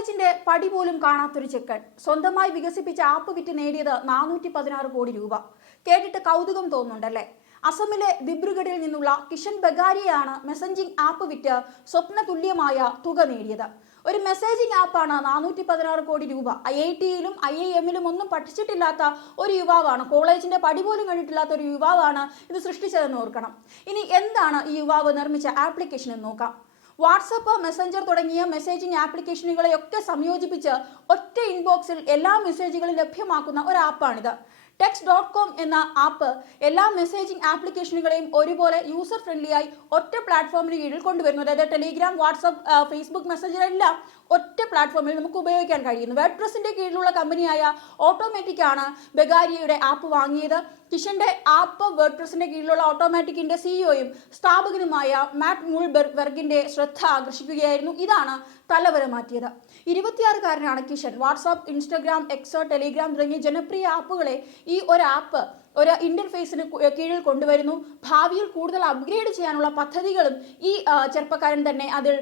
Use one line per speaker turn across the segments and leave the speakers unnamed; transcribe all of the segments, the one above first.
കോളേജിന്റെ പടി പോലും കാണാത്തൊരു ചെക്കൻ സ്വന്തമായി വികസിപ്പിച്ച ആപ്പ് വിറ്റ് നേടിയത് നാനൂറ്റി പതിനാറ് കോടി രൂപ. കേട്ടിട്ട് കൗതുകം തോന്നുന്നുണ്ടല്ലേ? അസമിലെ ദിബ്രുഗഡിൽ നിന്നുള്ള കിഷൻ ബഗാരിയാണ് മെസ്സഞ്ചിങ് ആപ്പ് വിറ്റ് സ്വപ്ന തുല്യമായ തുക നേടിയത്. ഒരു മെസ്സേജിംഗ് ആപ്പാണ് നാനൂറ്റി പതിനാറ് കോടി രൂപ. ഐ ഐ ടിയിലും ഐ ഐ എമ്മിലും ഒന്നും പഠിച്ചിട്ടില്ലാത്ത ഒരു യുവാവാണ് കോളേജിന്റെ പടി പോലും കണ്ടിട്ടില്ലാത്ത ഒരു യുവാവാണ് ഇത് സൃഷ്ടിച്ചതെന്ന് ഓർക്കണം. ഇനി എന്താണ് ഈ യുവാവ് നിർമ്മിച്ച ആപ്ലിക്കേഷൻ എന്ന് നോക്കാം. വാട്സപ്പ് മെസ്സഞ്ചർ തുടങ്ങിയ മെസ്സേജിംഗ് ആപ്ലിക്കേഷനുകളെയൊക്കെ സംയോജിപ്പിച്ച് ഒറ്റ ഇൻബോക്സിൽ എല്ലാ മെസ്സേജുകളും ലഭ്യമാക്കുന്ന ഒരു ആപ്പാണിത് ടെക്സ്റ്റ് ഡോട്ട് കോം എന്ന ആപ്പ് എല്ലാ മെസ്സേജിംഗ് ആപ്ലിക്കേഷനുകളെയും ഒരുപോലെ യൂസർ ഫ്രണ്ട്ലി ആയി ഒറ്റ പ്ലാറ്റ്ഫോമിന് കീഴിൽ കൊണ്ടുവരുന്നു. അതായത് ടെലിഗ്രാം വാട്സപ്പ് ഫേസ്ബുക്ക് മെസ്സഞ്ചർ എല്ലാം ഒറ്റ പ്ലാറ്റ്ഫോമിൽ നമുക്ക് ഉപയോഗിക്കാൻ കഴിയുന്നു. വെഡ് പ്രസിന്റെ കീഴിലുള്ള കമ്പനിയായ ഓട്ടോമാറ്റിക് ആണ് ബഗാരിയയുടെ ആപ്പ് വാങ്ങിയത്. കിഷന്റെ ആപ്പ് വേർഡ് പ്രസിന്റെ കീഴിലുള്ള ഓട്ടോമാറ്റിക്കിന്റെ സിഇഒയും സ്ഥാപകനുമായ മാറ്റ് മുൾബെർഗിന്റെ ശ്രദ്ധ ആകർഷിക്കുകയായിരുന്നു. ഇതാണ് തലവര മാറ്റിയത് ഇരുപത്തിയാറുകാരനാണ് കിഷൻ. വാട്സാപ്പ് ഇൻസ്റ്റഗ്രാം എക്സോ ടെലിഗ്രാം തുടങ്ങിയ ജനപ്രിയ ആപ്പുകളെ ഈ ഒരു ആപ്പ് ഒരു ഇന്റർഫേസിന് കീഴിൽ കൊണ്ടുവരുന്നു. ഭാവിയിൽ കൂടുതൽ അപ്ഗ്രേഡ് ചെയ്യാനുള്ള പദ്ധതികളും ഈ ചെറുപ്പക്കാരൻ തന്നെ അതിൽ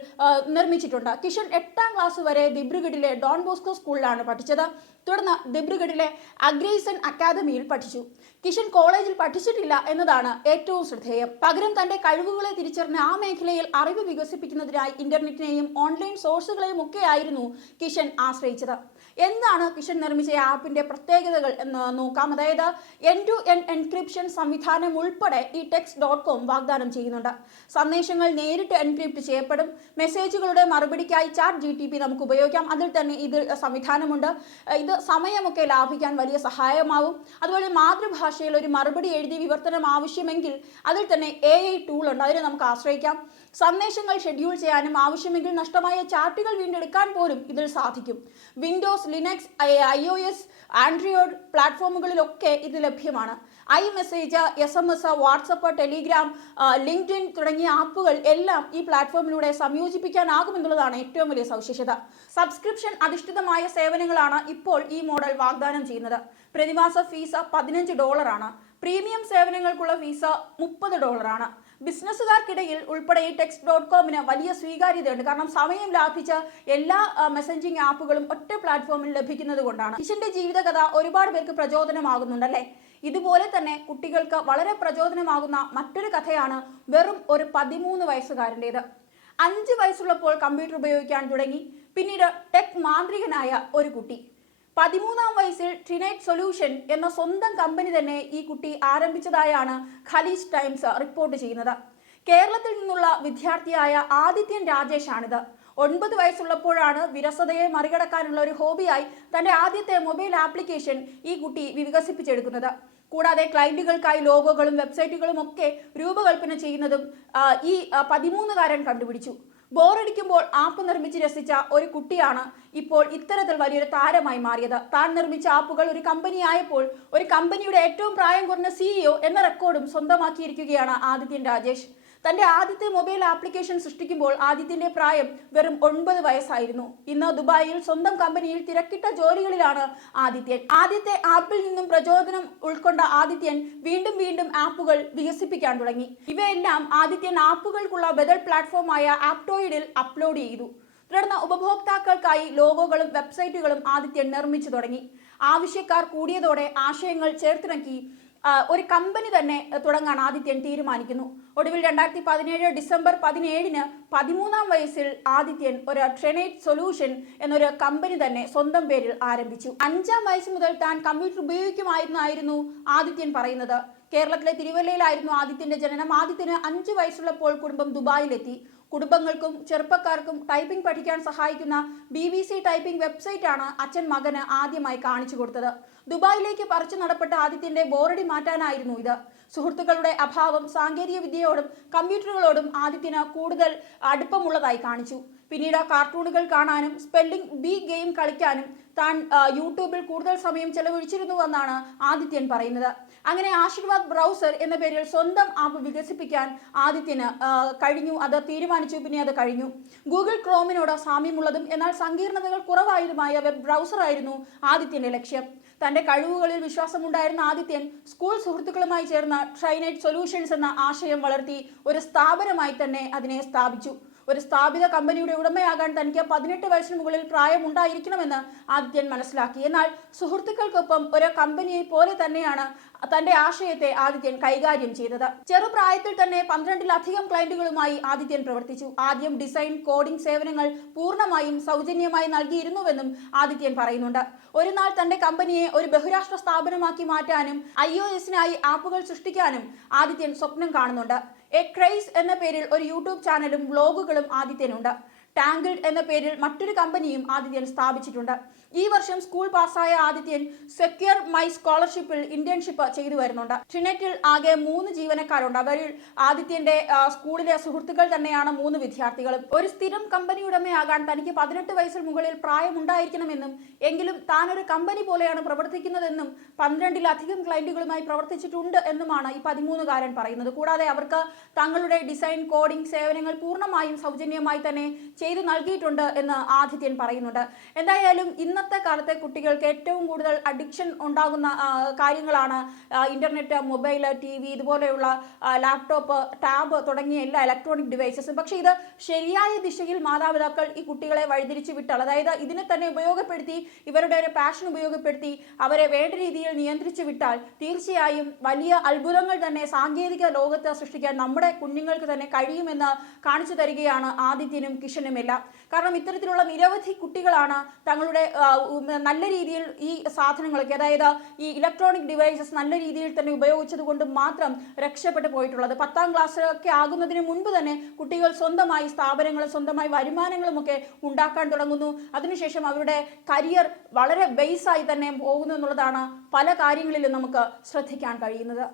നിർമ്മിച്ചിട്ടുണ്ട്. കിഷൻ എട്ടാം ക്ലാസ് വരെ ദിബ്രുഗഡിലെ ഡോൺ ബോസ്കോ സ്കൂളിലാണ് പഠിച്ചത്. തുടർന്ന് ദിബ്രുഗഡിലെ അഗ്രേസൺ അക്കാദമിയിൽ പഠിച്ചു. കിഷൻ കോളേജിൽ പഠിച്ചിട്ടില്ല എന്നതാണ് ഏറ്റവും ശ്രദ്ധേയം. പകരം തന്റെ കഴിവുകളെ തിരിച്ചറിഞ്ഞ ആ മേഖലയിൽ അറിവ് വികസിപ്പിക്കുന്നതിനായി ഇന്റർനെറ്റിനെയും ഓൺലൈൻ സോഴ്സുകളെയും ഒക്കെ ആയിരുന്നു കിഷൻ ആശ്രയിച്ചത്. എന്താണ് കിഷൻ നിർമ്മിച്ച ആപ്പിന്റെ പ്രത്യേകതകൾ എന്ന് നോക്കാം. അതായത് എൻ ടു എൻ എൻക്രിപ്ഷൻ സംവിധാനം ഉൾപ്പെടെ ഈ ടെക്സ്റ്റ് ഡോട്ട് കോം വാഗ്ദാനം ചെയ്യുന്നുണ്ട്. സന്ദേശങ്ങൾ നേരിട്ട് എൻക്രിപ്റ്റ് ചെയ്യപ്പെടും. മെസ്സേജുകളുടെ മറുപടിക്കായി ചാറ്റ് ജി ടി പി നമുക്ക് ഉപയോഗിക്കാം. അതിൽ തന്നെ ഇത് സംവിധാനമുണ്ട്. ഇത് സമയമൊക്കെ ലാഭിക്കാൻ വലിയ സഹായമാവും. അതുപോലെ മാതൃഭാഷയിൽ ഒരു മറുപടി എഴുതി വിവർത്തനം ആവശ്യമെങ്കിൽ അതിൽ തന്നെ എ ഐ ടൂൾ ഉണ്ട്. അതിനെ നമുക്ക് ആശ്രയിക്കാം. സന്ദേശങ്ങൾ ഷെഡ്യൂൾ ചെയ്യാനും ആവശ്യമെങ്കിൽ നഷ്ടമായ ചാർട്ടുകൾ വീണ്ടെടുക്കാൻ പോലും ഇതിൽ സാധിക്കും. Windows Linux I O S Android പ്ലാറ്റ്ഫോമുകളിലൊക്കെ ഇത് ലഭ്യമാണ്. IMessage S M S WhatsApp Telegram LinkedIn തുടങ്ങിയ ആപ്പുകൾ എല്ലാം ഈ പ്ലാറ്റ്ഫോമിലൂടെ സംയോജിപ്പിക്കാനാകുമെന്നുള്ളതാണ് ഏറ്റവും വലിയ സവിശേഷത. സബ്സ്ക്രിപ്ഷൻ അധിഷ്ഠിതമായ സേവനങ്ങളാണ് ഇപ്പോൾ ഈ മോഡൽ വാഗ്ദാനം ചെയ്യുന്നത്. പ്രതിമാസ ഫീസ് പതിനഞ്ച് ഡോളറാണ്. പ്രീമിയം സേവനങ്ങൾക്കുള്ള ഫീസ് മുപ്പത് ഡോളറാണ്. ബിസിനസ്സുകാർക്കിടയിൽ ഉൾപ്പെടെ ഈ ടെക്സ്റ്റ് ഡോട്ട് കോമിന് വലിയ സ്വീകാര്യതയുണ്ട്. കാരണം സമയം ലാഭിച്ച എല്ലാ മെസ്സഞ്ചിങ് ആപ്പുകളും ഒറ്റ പ്ലാറ്റ്ഫോമിൽ ലഭിക്കുന്നത് കൊണ്ടാണ്. കിഷന്റെ ജീവിതകഥ ഒരുപാട് പേർക്ക് പ്രചോദനമാകുന്നുണ്ടല്ലേ ഇതുപോലെ തന്നെ കുട്ടികൾക്ക് വളരെ പ്രചോദനമാകുന്ന മറ്റൊരു കഥയാണ് വെറും ഒരു പതിമൂന്ന് വയസ്സുകാരന്റെത്. അഞ്ച് വയസ്സുള്ളപ്പോൾ കമ്പ്യൂട്ടർ ഉപയോഗിക്കാൻ തുടങ്ങി. പിന്നീട് ടെക് മാന്ത്രികനായ ഒരു കുട്ടി. പതിമൂന്നാം വയസ്സിൽ ട്രിനൈറ്റ് സൊല്യൂഷൻ എന്ന സ്വന്തം കമ്പനി തന്നെ ഈ കുട്ടി ആരംഭിച്ചതായാണ് ഖലീജ് ടൈംസ് റിപ്പോർട്ട് ചെയ്യുന്നത്. കേരളത്തിൽ നിന്നുള്ള വിദ്യാർത്ഥിയായ ആദിത്യൻ രാജേഷാണിത്. ഒൻപത് വയസ്സുള്ളപ്പോഴാണ് വിരസതയെ മറികടക്കാനുള്ള ഒരു ഹോബിയായി തന്റെ ആദ്യത്തെ മൊബൈൽ ആപ്ലിക്കേഷൻ ഈ കുട്ടി വികസിപ്പിച്ചെടുക്കുന്നത്. കൂടാതെ ക്ലയന്റുകൾക്കായി ലോഗോകളും വെബ്സൈറ്റുകളും ഒക്കെ രൂപകൽപ്പന ചെയ്യുന്നതും ഈ പതിമൂന്നുകാരൻ കണ്ടുപിടിച്ചു. ബോറടിക്കുമ്പോൾ ആപ്പ് നിർമ്മിച്ച് രസിച്ച ഒരു കുട്ടിയാണ് ഇപ്പോൾ ഇത്തരത്തിൽ വലിയൊരു താരമായി മാറിയത്. താൻ നിർമ്മിച്ച ആപ്പുകൾ ഒരു കമ്പനി ആയപ്പോൾ ഒരു കമ്പനിയുടെ ഏറ്റവും പ്രായം കുറഞ്ഞ സിഇഒ എന്ന റെക്കോർഡും സ്വന്തമാക്കിയിരിക്കുകയാണ് ആദിത്യൻ രാജേഷ്. തന്റെ ആദ്യത്തെ മൊബൈൽ ആപ്ലിക്കേഷൻ സൃഷ്ടിക്കുമ്പോൾ ആദിത്യന്റെ പ്രായം വെറും ഒൻപത് വയസ്സായിരുന്നു. ഇന്ന് ദുബായിൽ സ്വന്തം കമ്പനിയിൽ തിരക്കിട്ട ജോലികളിലാണ് ആദിത്യൻ. ആദ്യത്തെ ആപ്പിൽ നിന്നും പ്രചോദനം ഉൾക്കൊണ്ട ആദിത്യൻ വീണ്ടും വീണ്ടും ആപ്പുകൾ വികസിപ്പിക്കാൻ തുടങ്ങി. ഇവയെല്ലാം ആദിത്യൻ ആപ്പുകൾക്കുള്ള ബദൽ പ്ലാറ്റ്ഫോമായ ആപ്റ്റോയിഡിൽ അപ്ലോഡ് ചെയ്തു. തുടർന്ന് ഉപഭോക്താക്കൾക്കായി ലോഗോകളും വെബ്സൈറ്റുകളും ആദിത്യൻ നിർമ്മിച്ചു തുടങ്ങി. ആവശ്യക്കാർ കൂടിയതോടെ ആശയങ്ങൾ ചേർത്തിണക്കി ഒരു കമ്പനി തന്നെ തുടങ്ങാൻ ആദിത്യൻ തീരുമാനിക്കുന്നു. ഒടുവിൽ രണ്ടായിരത്തി പതിനേഴ് ഡിസംബർ പതിനേഴിന് പതിമൂന്നാം വയസ്സിൽ ആദിത്യൻ ഒരു ട്രെനേറ്റ് സൊല്യൂഷൻ എന്നൊരു കമ്പനി തന്നെ സ്വന്തം പേരിൽ ആരംഭിച്ചു. അഞ്ചാം വയസ്സ് മുതൽ താൻ കമ്പ്യൂട്ടർ ഉപയോഗിക്കുമായിരുന്നായിരുന്നു ആദിത്യൻ പറയുന്നത്. കേരളത്തിലെ തിരുവല്ലയിലായിരുന്നു ആദിത്യന്റെ ജനനം. ആദിത്യന് അഞ്ചു വയസ്സുള്ളപ്പോൾ കുടുംബം ദുബായിലെത്തി. കുടുംബങ്ങൾക്കും ചെറുപ്പക്കാർക്കും ടൈപ്പിംഗ് പഠിക്കാൻ സഹായിക്കുന്ന ബി ബി സി ടൈപ്പിംഗ് വെബ്സൈറ്റാണ് അച്ഛൻ മകന് ആദ്യമായി കാണിച്ചു കൊടുത്തത്. ദുബായിലേക്ക് പറിച്ചു നടപ്പെട്ട ആദിത്യന്റെ ബോറടി മാറ്റാനായിരുന്നു ഇത്. സുഹൃത്തുക്കളുടെ അഭാവം സാങ്കേതിക വിദ്യയോടും കമ്പ്യൂട്ടറുകളോടും ആദിത്യന് കൂടുതൽ അടുപ്പമുള്ളതായി കാണിച്ചു. പിന്നീട് ആ കാർട്ടൂണുകൾ കാണാനും സ്പെല്ലിംഗ് ബി ഗെയിം കളിക്കാനും താൻ യൂട്യൂബിൽ കൂടുതൽ സമയം ചെലവഴിച്ചിരുന്നുവെന്നാണ് ആദിത്യൻ പറയുന്നത്. അങ്ങനെ ആശീർവാദ് ബ്രൗസർ എന്ന പേരിൽ സ്വന്തം ആപ്പ് വികസിപ്പിക്കാൻ ആദിത്യന് കഴിഞ്ഞു. അത് തീരുമാനിച്ചു പിന്നെ അത് കഴിഞ്ഞു. ഗൂഗിൾ ക്രോമിനോട് സാമ്യമുള്ളതും എന്നാൽ സങ്കീർണതകൾ കുറവായതുമായ വെബ് ബ്രൗസർ ആയിരുന്നു ആദിത്യന്റെ ലക്ഷ്യം. തന്റെ കഴിവുകളിൽ വിശ്വാസമുണ്ടായിരുന്ന ആദിത്യൻ സ്കൂൾ സുഹൃത്തുക്കളുമായി ചേർന്ന ട്രൈനൈറ്റ് സൊല്യൂഷൻസ് എന്ന ആശയം വളർത്തി ഒരു സ്ഥാപനമായി തന്നെ അതിനെ സ്ഥാപിച്ചു. ഒരു സ്ഥാപിത കമ്പനിയുടെ ഉടമയാകാൻ തനിക്ക് പതിനെട്ട് വയസ്സിന് മുകളിൽ പ്രായമുണ്ടായിരിക്കണമെന്ന് ആദിത്യൻ മനസ്സിലാക്കി. എന്നാൽ സുഹൃത്തുക്കൾക്കൊപ്പം ഒരു കമ്പനിയെ പോലെ തന്നെയാണ് തന്റെ ആശയത്തെ ആദിത്യൻ കൈകാര്യം ചെയ്തത്. ചെറുപ്രായത്തിൽ തന്നെ പന്ത്രണ്ടിലധികം ക്ലയന്റുകളുമായി ആദിത്യൻ പ്രവർത്തിച്ചു. ആദ്യം ഡിസൈൻ കോഡിംഗ് സേവനങ്ങൾ പൂർണമായും സൗജന്യമായി നൽകിയിരുന്നുവെന്നും ആദിത്യൻ പറയുന്നുണ്ട്. ഒരു നാൾ തന്റെ കമ്പനിയെ ഒരു ബഹുരാഷ്ട്ര സ്ഥാപനമാക്കി മാറ്റാനും ഐ ഒ എസിനായി ആപ്പുകൾ സൃഷ്ടിക്കാനും ആദിത്യൻ സ്വപ്നം കാണുന്നുണ്ട്. എ ക്രൈസ് എന്ന പേരിൽ ഒരു യൂട്യൂബ് ചാനലും വ്ലോഗുകളും ആദിത്യനുണ്ട്. ടാങ്കിൾഡ് എന്ന പേരിൽ മറ്റൊരു കമ്പനിയും ആദിത്യൻ സ്ഥാപിച്ചിട്ടുണ്ട്. ഈ വർഷം സ്കൂൾ പാസ്സായ ആദിത്യൻ സെക്യൂർ മൈ സ്കോളർഷിപ്പിൽ ഇന്റേൺഷിപ്പ് ചെയ്തു വരുന്നുണ്ട്. ട്രിനെറ്റിൽ ആകെ മൂന്ന് ജീവനക്കാരുണ്ട്. അവരിൽ ആദിത്യന്റെ സ്കൂളിലെ സുഹൃത്തുക്കൾ തന്നെയാണ് മൂന്ന് വിദ്യാർത്ഥികളും. ഒരു സ്ഥിരം കമ്പനി ഉടമയാകാൻ തനിക്ക് പതിനെട്ട് വയസ്സിന് മുകളിൽ പ്രായമുണ്ടായിരിക്കണമെന്നും എങ്കിലും താൻ ഒരു കമ്പനി പോലെയാണ് പ്രവർത്തിക്കുന്നതെന്നും പന്ത്രണ്ടിലധികം ക്ലയന്റുകളുമായി പ്രവർത്തിച്ചിട്ടുണ്ട് എന്നുമാണ് ഈ പതിമൂന്നുകാരൻ പറയുന്നത്. കൂടാതെ അവർക്ക് തങ്ങളുടെ ഡിസൈൻ കോഡിംഗ് സേവനങ്ങൾ പൂർണമായും സൗജന്യമായി തന്നെ ചെയ്തു നൽകിയിട്ടുണ്ട് എന്ന് ആദിത്യൻ പറയുന്നുണ്ട്. എന്തായാലും ഇന്നത്തെ കാലത്തെ കുട്ടികൾക്ക് ഏറ്റവും കൂടുതൽ അഡിക്ഷൻ ഉണ്ടാകുന്ന കാര്യങ്ങളാണ് ഇന്റർനെറ്റ് മൊബൈൽ ടി വി ഇതുപോലെയുള്ള ലാപ്ടോപ്പ് ടാബ് തുടങ്ങിയ എല്ലാ ഇലക്ട്രോണിക് ഡിവൈസസും പക്ഷേ ഇത് ശരിയായ ദിശയിൽ മാതാപിതാക്കൾ ഈ കുട്ടികളെ വഴിതിരിച്ചു വിട്ടാൽ അതായത് ഇതിനെ തന്നെ ഉപയോഗപ്പെടുത്തി ഇവരുടെ ഒരു പാഷൻ ഉപയോഗപ്പെടുത്തി അവരെ വേണ്ട രീതിയിൽ നിയന്ത്രിച്ചു വിട്ടാൽ തീർച്ചയായും വലിയ അത്ഭുതങ്ങൾ തന്നെ സാങ്കേതിക ലോകത്ത് സൃഷ്ടിക്കാൻ നമ്മുടെ കുഞ്ഞുങ്ങൾക്ക് തന്നെ കഴിയുമെന്ന് കാണിച്ചു തരികയാണ് ആദിത്യനും കിഷനുമെല്ലാം കാരണം ഇത്തരത്തിലുള്ള നിരവധി കുട്ടികളാണ് തങ്ങളുടെ നല്ല രീതിയിൽ ഈ സാധനങ്ങളൊക്കെ അതായത് ഈ ഇലക്ട്രോണിക് ഡിവൈസസ് നല്ല രീതിയിൽ തന്നെ ഉപയോഗിച്ചത് കൊണ്ട് മാത്രം രക്ഷപ്പെട്ടു പോയിട്ടുള്ളത്. പത്താം ക്ലാസ്സിലൊക്കെ ആകുന്നതിന് മുൻപ് തന്നെ കുട്ടികൾ സ്വന്തമായി സ്ഥാപനങ്ങളും സ്വന്തമായി വരുമാനങ്ങളും ഒക്കെ ഉണ്ടാക്കാൻ തുടങ്ങുന്നു. അതിനുശേഷം അവരുടെ കരിയർ വളരെ ബേസായി തന്നെ പോകുന്നു എന്നുള്ളതാണ് പല കാര്യങ്ങളിലും നമുക്ക് ശ്രദ്ധിക്കാൻ കഴിയുന്നത്.